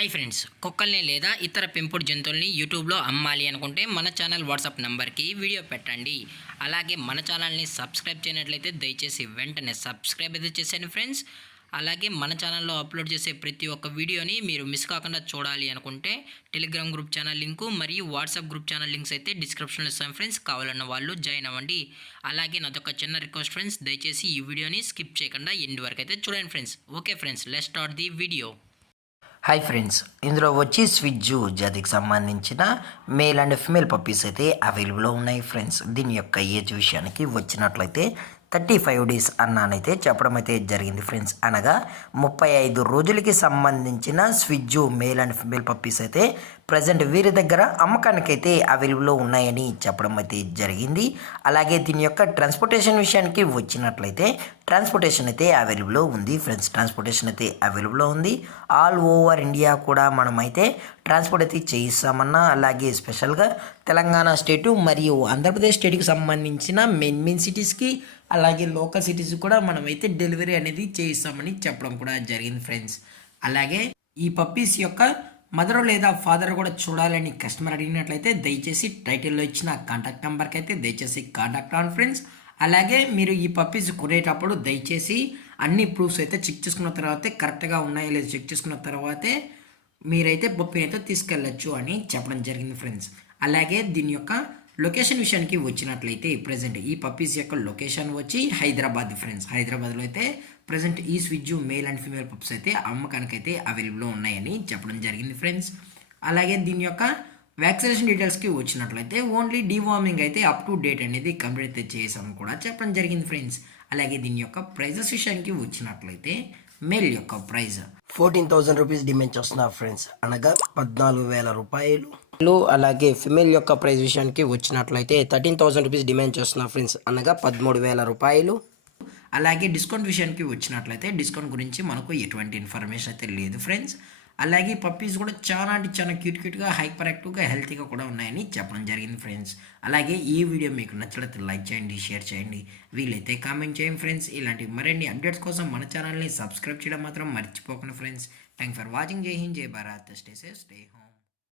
Hi friends, కుక్కల్ని లేదా ఇతర పెంపుడు జంతువుల్ని యూట్యూబ్లో అమ్మాలి అనుకుంటే మన ఛానల్ వాట్సాప్ నెంబర్కి వీడియో పెట్టండి. అలాగే మన ఛానల్ని సబ్స్క్రైబ్ చేయనట్లయితే దయచేసి వెంటనే సబ్స్క్రైబ్ అయితే చేసేయండి ఫ్రెండ్స్. అలాగే మన ఛానల్లో అప్లోడ్ చేసే ప్రతి ఒక్క వీడియోని మీరు మిస్ కాకుండా చూడాలి అనుకుంటే టెలిగ్రామ్ గ్రూప్ ఛానల్ లింకు మరియు వాట్సాప్ గ్రూప్ ఛానల్ లింక్స్ అయితే డిస్క్రిప్షన్లో ఇస్తాను ఫ్రెండ్స్. కావాలన్న వాళ్ళు జాయిన్ అవ్వండి. అలాగే నాదొక చిన్న రిక్వెస్ట్ ఫ్రెండ్స్, దయచేసి ఈ వీడియోని స్కిప్ చేయకుండా ఎండ్ వరకు అయితే చూడండి friends. Okay friends, let's start the video. Hi friends, ఇందులో వచ్చి స్విజ్జు జాతికి సంబంధించిన మేల్ అండ్ ఫిమేల్ పప్పీస్ అయితే అవైలబుల్లో ఉన్నాయి ఫ్రెండ్స్. దీని యొక్క ఏజ్ విషయానికి వచ్చినట్లయితే 35 డేస్ అన్నానైతే చెప్పడం అయితే జరిగింది ఫ్రెండ్స్. అనగా 35 రోజులకి సంబంధించిన స్విజ్జు మేల్ అండ్ ఫిమేల్ పప్పీస్ అయితే ప్రజెంట్ వీరి దగ్గర అమ్మకానికైతే అవైలబుల్లో ఉన్నాయని చెప్పడం అయితే జరిగింది. అలాగే దీని యొక్క ట్రాన్స్పోర్టేషన్ విషయానికి వచ్చినట్లయితే ట్రాన్స్పోర్టేషన్ అయితే అవైలబుల్లో ఉంది ఫ్రెండ్స్. ట్రాన్స్పోర్టేషన్ అయితే అవైలబుల్లో ఉంది. ఆల్ ఓవర్ ఇండియా కూడా మనమైతే ట్రాన్స్పోర్ట్ అయితే చేయిస్తామన్నా, అలాగే స్పెషల్గా తెలంగాణ స్టేటు మరియు ఆంధ్రప్రదేశ్ స్టేట్కి సంబంధించిన మెయిన్ సిటీస్కి అలాగే లోకల్ సిటీస్ కూడా మనమైతే డెలివరీ అనేది చేయిస్తామని చెప్పడం కూడా జరిగింది ఫ్రెండ్స్. అలాగే ఈ పప్పీస్ యొక్క మదర్ లేదా ఫాదర్ కూడా చూడాలని కస్టమర్ అడిగినట్లయితే దయచేసి టైటిల్లో ఇచ్చిన కాంటాక్ట్ నెంబర్కి అయితే దయచేసి కాంటాక్ట్ అవ్వండి ఫ్రెండ్స్. అలాగే మీరు ఈ పప్పీస్ కొనేటప్పుడు దయచేసి అన్ని ప్రూఫ్స్ అయితే చెక్ చేసుకున్న తర్వాతే కరెక్ట్గా ఉన్నాయో లేదో చెక్ చేసుకున్న తర్వాతే మీరైతే పప్పీని అయితే తీసుకెళ్ళచ్చు అని చెప్పడం జరిగింది ఫ్రెండ్స్. అలాగే దీని యొక్క లొకేషన్ విషయానికి వచ్చినట్లయితే ప్రజెంట్ ఈ పప్పీస్ యొక్క లొకేషన్ వచ్చి హైదరాబాద్ ఫ్రెండ్స్. హైదరాబాద్లో అయితే ప్రజెంట్ ఈ స్విజ్జు మేల్ అండ్ ఫీమేల్ పప్స్ అయితే అమ్మకానికి అయితే అవైలబుల్లో ఉన్నాయని చెప్పడం జరిగింది ఫ్రెండ్స్. అలాగే దీని యొక్క వ్యాక్సినేషన్ డీటెయిల్స్కి వచ్చినట్లయితే ఓన్లీ డీవార్మింగ్ అయితే అప్ టు డేట్ అనేది కంప్లీట్ అయితే చేసామని కూడా చెప్పడం జరిగింది ఫ్రెండ్స్. అలాగే దీని యొక్క ప్రైజెస్ విషయానికి వచ్చినట్లయితే మేల్ యొక్క ప్రైజ్ 14,000 రూపీస్ డిమాండ్ చేస్తున్నారు ఫ్రెండ్స్, అనగా 14,000 రూపాయలు. అలాగే ఫిమేల్ యొక్క ప్రైస్ విషయానికి వచ్చినట్లయితే 13,000 రూపీస్ డిమాండ్ చేస్తున్నారు ఫ్రెండ్స్, అనగా 13,000 రూపాయలు. అలాగే డిస్కౌంట్ విషయానికి వచ్చినట్లయితే డిస్కౌంట్ గురించి మనకు ఎటువంటి ఇన్ఫర్మేషన్ అయితే లేదు ఫ్రెండ్స్. అలాగే పప్పీస్ కూడా చాలా అంటే చాలా క్యూట్గా హైపర్ యాక్టివ్గా హెల్తీగా కూడా ఉన్నాయని చెప్పడం జరిగింది ఫ్రెండ్స్. అలాగే ఈ వీడియో మీకు నచ్చినట్లయితే లైక్ చేయండి, షేర్ చేయండి, వీలైతే కామెంట్ చేయండి ఫ్రెండ్స్. ఇలాంటి మరిన్ని అప్డేట్స్ కోసం మన ఛానల్ని సబ్స్క్రైబ్ చేయడం మాత్రం మర్చిపోకండి ఫ్రెండ్స్. Thank for watching. జై హింద్, జై Bharat, stay safe, stay home.